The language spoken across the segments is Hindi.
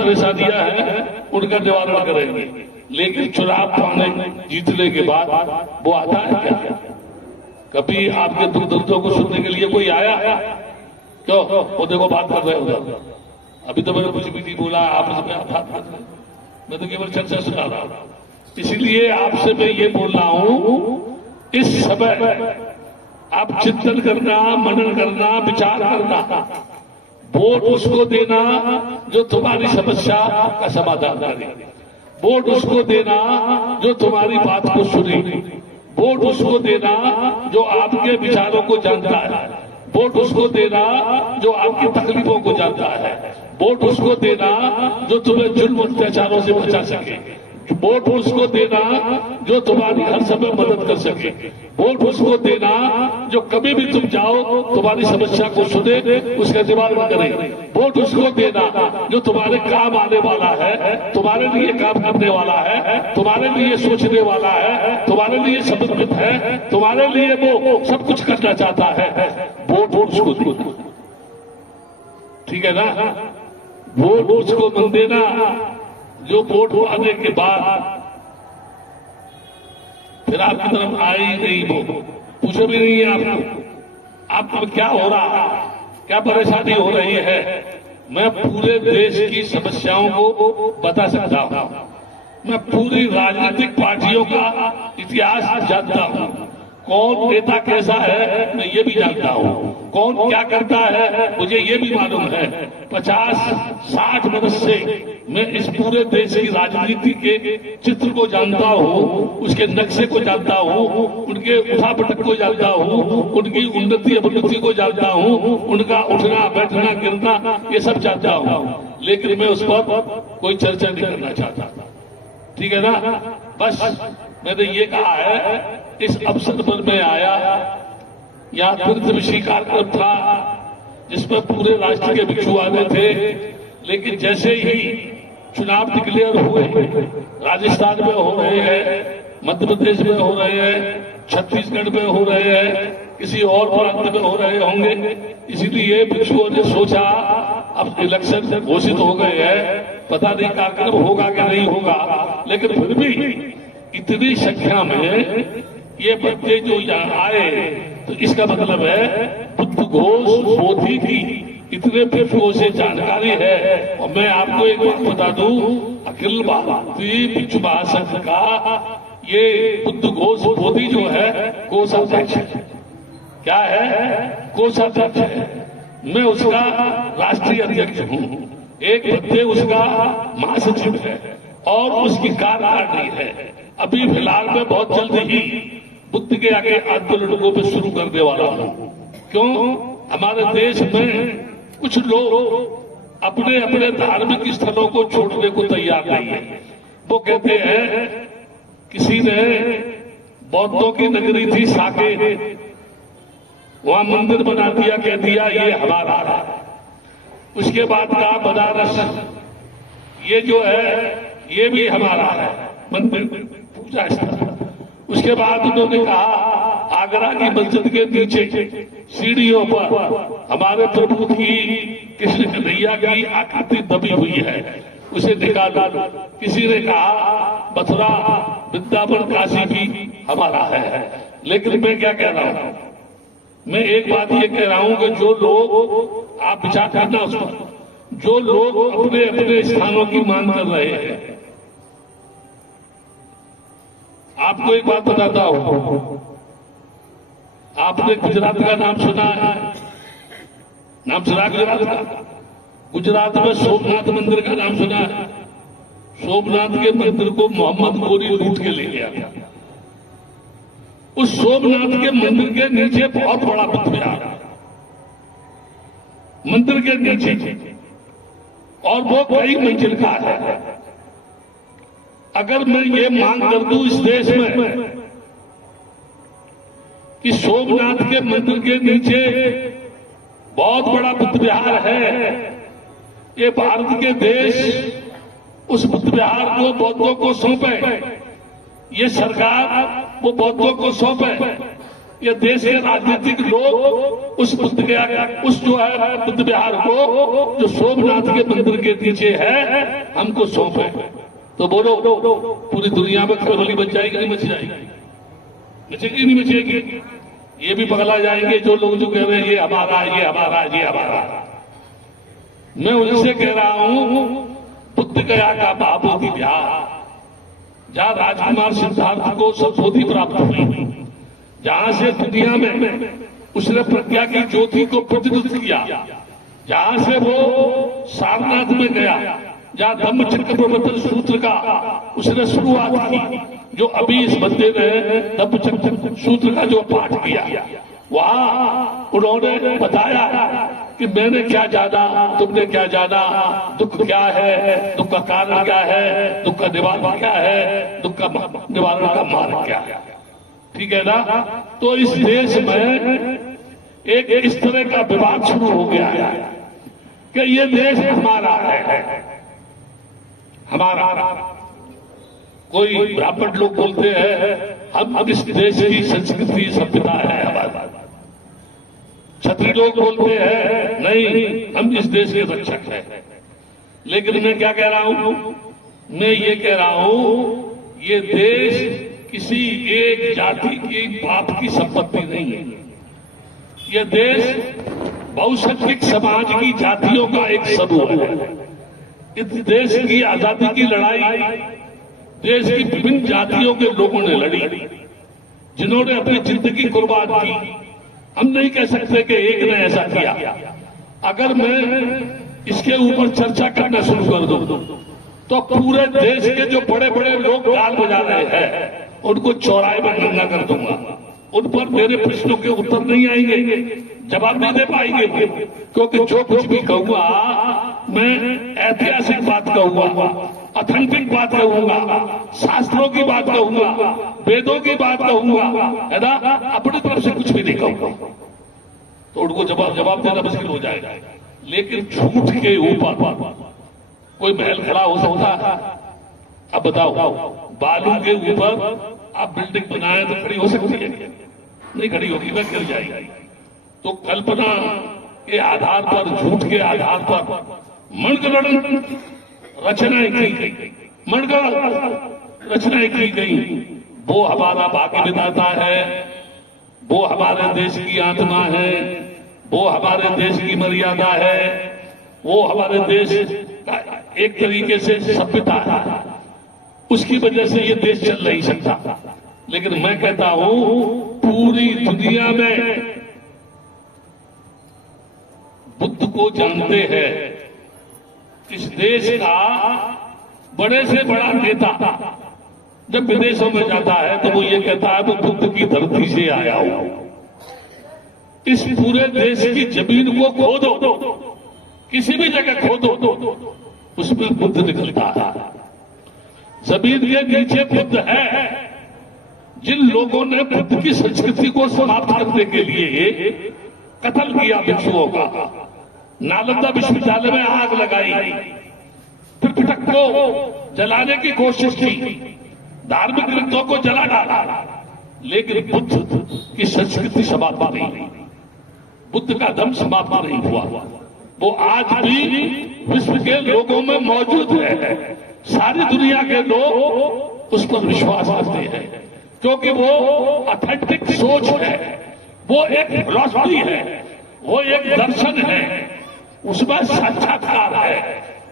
परेशानियां हैं उनका निवारण करेंगे, लेकिन चुनाव पाने जीतने के बाद वो आता है क्या? कभी आपके दुख दर्दों को सुनने के लिए कोई आया? क्यों? वो देखो बात कर रहे हो, अभी तो मैंने कुछ भी नहीं बोला, आप बात कर रहे, मैं तो केवल चर्चा सुना रहा हूं। इसलिए आपसे मैं ये बोल रहा हूं, इस समय आप चिंतन करना, मनन करना, विचार करना, वोट उसको देना जो तुम्हारी समस्या का समाधान करे, वोट उसको देना जो तुम्हारी बात को सुने, वोट उसको देना जो आपके विचारों को जानता है, वोट उसको देना जो आपकी तकलीफों को जानता है, वोट उसको देना जो तुम्हें जुल्म अत्याचारों से बचा सके, वोट उसको देना जो तुम्हारी हर समय मदद कर सके, वोट उसको देना जो कभी भी तुम जाओ तुम्हारी समस्या को सुने, उसका निवारण करे, वोट उसको देना जो तुम्हारे काम आने वाला है, तुम्हारे लिए काम करने वाला है, तुम्हारे लिए सोचने वाला है, तुम्हारे लिए समर्पित है, तुम्हारे लिए वो सब कुछ करना चाहता है, वोट उसको देना। ठीक है ना? वोट उसको मत देना जो वोट आने के बाद फिर आपकी तरफ आए ही नहीं, वो पूछो भी नहीं है आपको क्या हो रहा है, क्या परेशानी हो रही है। मैं पूरे देश की समस्याओं को बता सकता हूं, मैं पूरी राजनीतिक पार्टियों का इतिहास जानता हूं, कौन नेता कैसा है मैं ये भी जानता हूं, कौन क्या करता है मुझे ये भी मालूम है। 50-60 वर्ष से मैं इस पूरे देश की राजनीति के चित्र को जानता हूं, उसके नक्शे को जानता हूं, उनके उठा पटक को जानता हूं, उनकी उन्नति अवनति को जानता हूं, उनका उठना बैठना गिरना ये सब जानता हूं, लेकिन मैं उस पर कोई चर्चा नहीं करना चाहता। ठीक है ना? बस मैंने ये कहा है, इस अवसर पर मैं आया, यहाँ तीर्थविषी कार्यक्रम था जिसमें पूरे राष्ट्र के भिक्षु आने थे, लेकिन जैसे ही चुनाव डिक्लेयर हुए, राजस्थान में हो रहे हैं, मध्य प्रदेश में हो रहे हैं, छत्तीसगढ़ में हो रहे हैं, किसी और प्रांत में हो रहे होंगे, इसीलिए भिक्षुओं ने सोचा अब इलेक्शन घोषित हो गए हैं, पता नहीं कार्यक्रम होगा कि नहीं होगा, लेकिन फिर भी इतनी संख्या में ये बच्चे जो यहाँ आए तो इसका मतलब है बुद्धघोष पोथी की इतने भिक्षुओं से जानकारी है। और मैं आपको एक बात बता दूं, अखिल भारतीय भिक्षु महासंघ का ये बुद्धघोष पोथी जो है कोषाध्यक्ष है। क्या है? कोषाध्यक्ष है। मैं उसका राष्ट्रीय अध्यक्ष हूँ, एक बच्चे उसका महासचिव है और उसकी कार्यकारिणी है। अभी फिलहाल में बहुत जल्द ही बुद्ध के आगे आंदोलन को मैं शुरू करने वाला हूँ। क्यों? हमारे देश में कुछ लोग अपने अपने धार्मिक स्थलों को छोड़ने को तैयार नहीं है। वो कहते हैं, किसी ने बौद्धों की नगरी थी साके, वहां मंदिर बना दिया, कह दिया ये हमारा है। उसके बाद कहा बनारस, ये जो है ये भी हमारा है मंदिर पूजा स्थल। उसके बाद उन्होंने कहा आगरा की मस्जिद के नीचे सीढ़ियों पर हमारे प्रभु की कृष्ण कन्हैया की आकृति दबी हुई है, उसे निकालो। किसी ने कहा मथुरा वृंदावन काशी भी हमारा है। लेकिन मैं क्या कह रहा हूं, मैं एक बात ये कह रहा हूं कि जो लोग, आप विचार करना उस पर, जो लोग अपने अपने स्थानों की मांग कर रहे हैं, आपको एक बात बताता हूं, आपने गुजरात का नाम सुना है? नाम सुना गुजरात का? गुजरात में सोमनाथ मंदिर का नाम सुना है? सोमनाथ के मंदिर को मोहम्मद गोरी लूट के ले गया। उस सोमनाथ के मंदिर के नीचे बहुत बड़ा बुद्ध विहार है, मंदिर के नीचे, और वो कई मंजिल का है। अगर मैं ये मांग कर दूं इस देश में कि सोमनाथ के मंदिर के नीचे बहुत बड़ा बुद्ध विहार है, ये भारत के देश उस बुद्ध विहार को बौद्धों को सौंपे, ये सरकार वो बौद्धों को सौंपे, ये देश के राजनीतिक लोग उस बुद्ध गया, उस जो है बुद्ध विहार को जो सोमनाथ के मंदिर के नीचे है हमको सौंपे। तो बोलो पूरी दुनिया में खलबली बच जाएगी नहीं बच जाएगी? बचेगी नहीं बचेगी? ये भी पगला जाएंगे जो लोग जो कह रहे हैं ये हमारा ये हमारा ये हमारा। मैं उनसे कह रहा हूं बुद्ध गया का महाबोधि विहार जहां राजकुमार सिद्धार्थ को सद्बुद्धि प्राप्त हुई, जहां से दुनिया में उसने प्रज्ञा की ज्योति को प्रज्वलित किया, जहां से वो सारनाथ में गया, जहां धम्मचक्र प्रवर्तन सूत्र का उसने शुरुआत की, जो अभी इस बंदे ने धम्मचक्र सूत्र का जो पाठ किया, वहां उन्होंने बताया कि मैंने क्या जाना, तुमने क्या जाना, दुख क्या है, दुख का कारण क्या है, दुख का निवारण क्या है, दुख का निवारण का मार्ग क्या है। ठीक है ना? तो इस देश में एक इस तरह का विवाद शुरू हो गया है कि ये देश हमारा है, हमारा। कोई ब्राह्मण लोग बोलते हैं हम इस देश की संस्कृति सभ्यता है हमारा। क्षत्रिय लोग बोलते हैं नहीं हम इस देश के रक्षक हैं। लेकिन मैं क्या कह रहा हूं? मैं ये कह रहा हूं ये देश किसी एक जाति की बाप की संपत्ति नहीं है। यह देश बहुसंख्यक समाज की जातियों का एक समूह है। इस देश की आजादी की लड़ाई देश की विभिन्न जातियों के लोगों ने लड़ी, जिन्होंने अपनी जिंदगी कुर्बान की। हम नहीं कह सकते कि एक ने ऐसा किया। अगर मैं इसके ऊपर चर्चा करना शुरू कर दूं तो पूरे देश के जो बड़े बड़े लोग ताल बजा रहे हैं उनको चौराहे में नंगा कर दूंगा। उन पर मेरे प्रश्नों के उत्तर नहीं आएंगे, जवाब नहीं दे पाएंगे, क्योंकि जो कुछ भी कहूंगा मैं ऐतिहासिक बात कहूंगा, ऑथेंटिक बात कहूंगा, शास्त्रों की बात कहूंगा, वेदों की बात कहूंगा, है ना? अपनी तरफ से कुछ भी नहीं कहूंगा। तो उनको जवाब देना मुश्किल हो जाएगा। लेकिन झूठ के ऊपर कोई महल खड़ा हो सकता है? अब बताओ, बालू के ऊपर आप बिल्डिंग बनाए तो खड़ी हो सकती है? नहीं खड़ी होगी, वह गिर जाएगी। तो कल्पना के आधार पर, झूठ के आधार पर मनगढ़ंत रचनाएं की गई, मनगढ़ंत रचनाएं की गई। वो हमारा भाग्य विधाता है, वो हमारे देश की आत्मा है, वो हमारे देश की मर्यादा है, वो हमारे देश का एक तरीके से सभ्यता है। उसकी वजह से ये देश चल नहीं सकता। लेकिन मैं कहता हूं पूरी दुनिया में बुद्ध को जानते हैं। इस देश का बड़े से बड़ा नेता जब विदेशों में जाता है तो वो ये कहता है वो बुद्ध की धरती से आया हूं। इस पूरे देश की जमीन को खोदो, किसी भी जगह खोदो, उसमें बुद्ध निकलता है। जमीन के नीचे बुद्ध है। जिन लोगों ने बुद्ध की संस्कृति को समाप्त करने के लिए कत्ल किया भिक्षुओं का, नालंदा विश्वविद्यालय में आग लगाई, त्रिपिटक को जलाने की कोशिश की, धार्मिक ग्रंथों को जला डाला, लेकिन बुद्ध की संस्कृति समाप्त नहीं हुई, बुद्ध का धर्म समाप्त नहीं हुआ। वो आज भी विश्व के लोगों में मौजूद है। सारी दुनिया के लोग उस पर विश्वास करते हैं क्योंकि वो ऑथेंटिक सोच है, वो एक फिलॉसफी है, वो एक दर्शन है, उसमें साक्षात्कार है,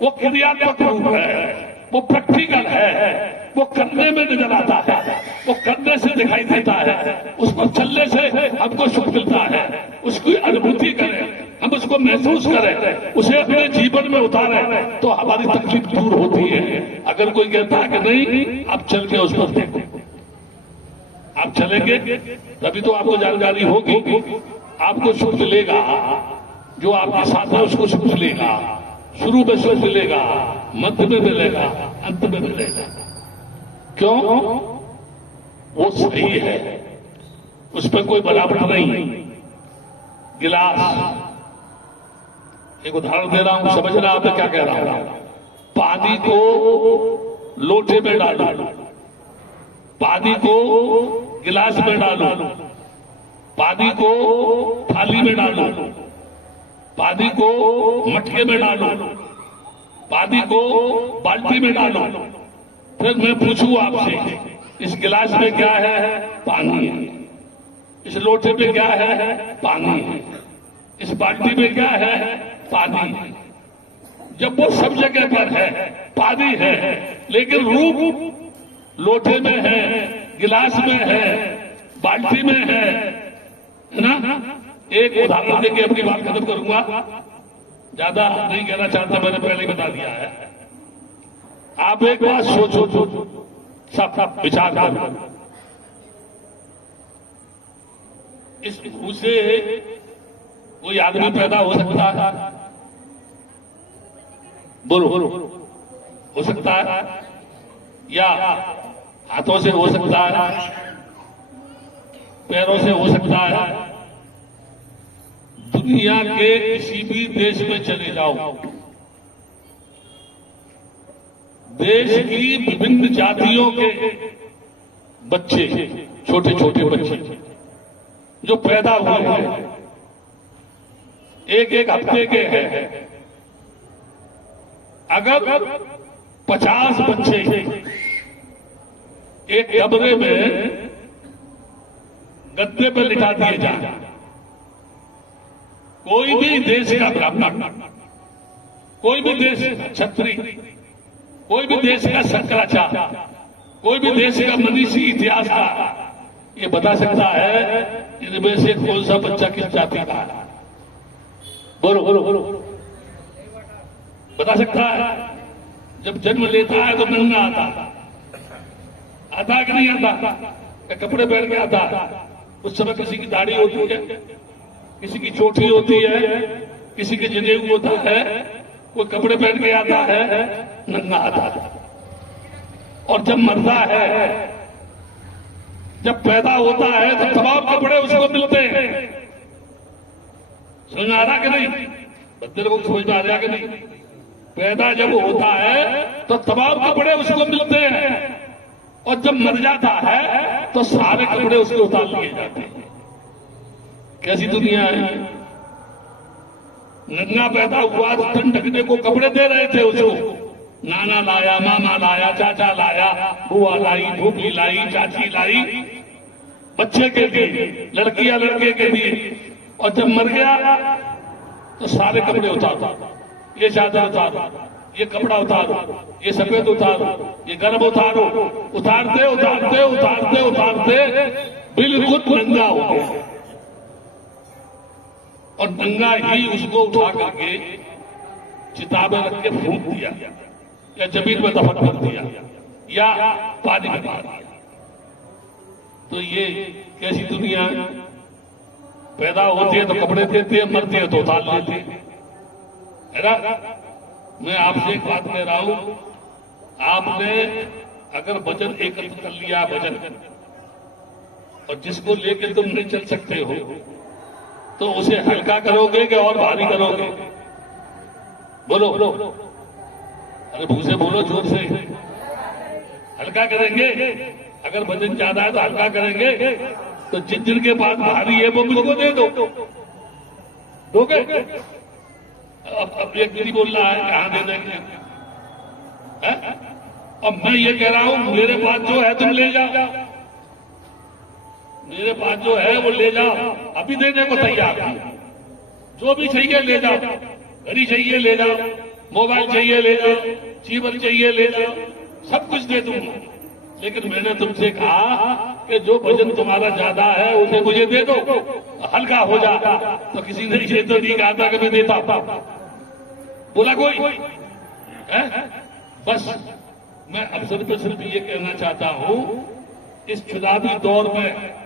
वो क्रियात्मक रूप है, वो प्रैक्टिकल है, वो करने में नजर आता है, वो करने से दिखाई देता है, उस पर चलने से हमको सुख मिलता है, उसकी अनुभूति करें, हम उसको महसूस करें, उसे अपने जीवन में उतारें तो हमारी तकलीफ दूर होती है। अगर कोई कहता है कि नहीं आप चल के उस पर देखो, आप चलेंगे तभी तो आपको जानकारी होगी, आपको सुख मिलेगा, जो आपके साथ है उसको सुख मिलेगा, शुरू में सुख मिलेगा, मध्य में मिलेगा, अंत में मिलेगा। क्यों? वो सही है, उस पर कोई बनावट नहीं। गिलास, एक उदाहरण दे रहा हूं, समझ रहा आप क्या कह रहा हूं। पानी को लोटे में डालो, पानी को गिलास में डालो, पानी को थाली में डालो, पानी को मटके में डालो, पानी को बाल्टी में डालो। फिर मैं पूछूं आपसे, इस गिलास में क्या है? पानी है। इस लोटे में क्या है? पानी है। इस बाल्टी में क्या है? पानी है। जब वो सब जगह पर है, पानी है, लेकिन रूप लोटे में है, गिलास में है, बाल्टी में है ना? एक उदाहरण देके अपनी बात खत्म करूंगा, ज्यादा नहीं कहना चाहता, मैंने पहले ही बता दिया है। आप एक बात सोचो, सब विचार करो, इस भू से कोई आदमी पैदा हो सकता है? बोलो, हो सकता है? या हाथों से हो सकता है, पैरों से हो सकता है? दुनिया के किसी भी देश में चले जाओ, देश की विभिन्न जातियों के बच्चे, छोटे छोटे बच्चे जो पैदा हुए हैं, एक एक हफ्ते के हैं, अगर 50 बच्चे एक कमरे में गद्दे पर लिटा दिए जाए, कोई भी देश का ब्राह्मण, कोई भी देश का छत्री, कोई भी देश का शंकराचार्य, कोई भी देश का मनीषी इतिहास का ये बता सकता है इनमें से कौन सा बच्चा किस जाति का है? बोलो बोलो बोलो, बता सकता है? जब जन्म लेता है तो नंगा आता कि नहीं आता? कपड़े पहन के आता? उस समय किसी की दाढ़ी होती है, किसी की चोटी होती है, किसी के जनेऊ होता है, कोई कपड़े पहन के आता है? नंगा आता। और जब मरता है, जब पैदा होता है तो तमाम कपड़े उसको मिलते हैं। समझ में आ रहा कि नहीं? बच्चे को समझ में आ रहा कि नहीं? पैदा जब होता है तो तमाम कपड़े उसको मिलते हैं, और जब मर जाता है तो सारे कपड़े उसके उतार लिए जाते हैं। कैसी दुनिया है? नंगा पैदा हुआ तो ठंड ढकने को कपड़े दे रहे थे उसको, नाना लाया, मामा लाया, चाचा लाया, बुआ लाई, भूपी लाई, चाची लाई, बच्चे के लिए, लड़कियां लड़के के लिए। और जब मर गया तो सारे कपड़े उतारो, ये चादर उतारो, ये कपड़ा उतारो, ये सफेद उतारो, ये गर्म उतारो, उतारते उतारते उतारते उतारते बिल्कुल नंगा हो गया। और नंगा ही उसको उठा करके चिता में रख के फूंक दिया, या जमीन में दफन कर दिया, या पानी में डाल दिया। तो ये कैसी दुनिया? पैदा होती है तो कपड़े देते हैं, मरती है तो उतार लेते हैं, है ना? मैं आपसे एक बात कह रहा हूं, आपने अगर वजन एकत्र कर लिया, वजन, और जिसको लेके तुम नहीं चल सकते हो तो उसे हल्का करोगे कि और भारी करोगे? बोलो बोलो, अरे भूसे बोलो जोर से। हल्का करेंगे। अगर वजन ज्यादा है तो हल्का करेंगे। तो जिन जिन के पास भारी है वो मुझको दे दो, दोगे? अब एक दीदी बोल रहा है कहां दे देंगे? अब मैं ये कह रहा हूं मेरे पास जो है तुम ले जाओ, मेरे पास जो है वो ले जाओ, अभी देने को तैयार हूं। जो भी चाहिए ले जाओ, घड़ी चाहिए ले जाओ, मोबाइल चाहिए ले जाओ, जीवन चाहिए ले जाओ, सब कुछ दे दूंगा। लेकिन मैंने तुमसे कहा कि जो वजन तुम्हारा ज्यादा है उसे मुझे दे दो, हल्का हो जा। तो किसी ने ये तो नहीं कहा था कि मैं देता, बोला कोई है? बस मैं अब सिर्फ ये कहना चाहता हूं, इस चुनावी दौर में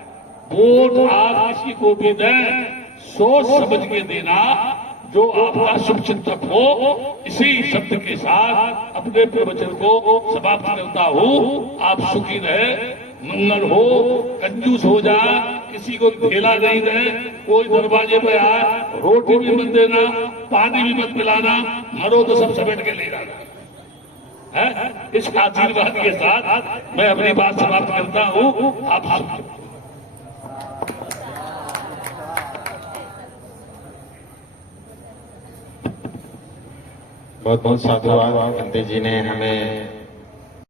वोट आप किसी को भी दें, सोच समझ के देना, जो आपका शुभचिंतक हो। इसी शब्द के साथ अपने प्रवचन को समाप्त करता हूं। आप सुखी रहे, मंगल हो, कंजूस हो जाए, किसी को ठेला नहीं दे, कोई दरवाजे पे आए रोटी भी मत देना, पानी भी मत पिलाना, मरो तो सब समेट के ले जाना है। इस आशीर्वाद के साथ मैं अपनी बात समाप्त करता हूं। आप बहुत बहुत साधुवाद पंडित जी ने हमें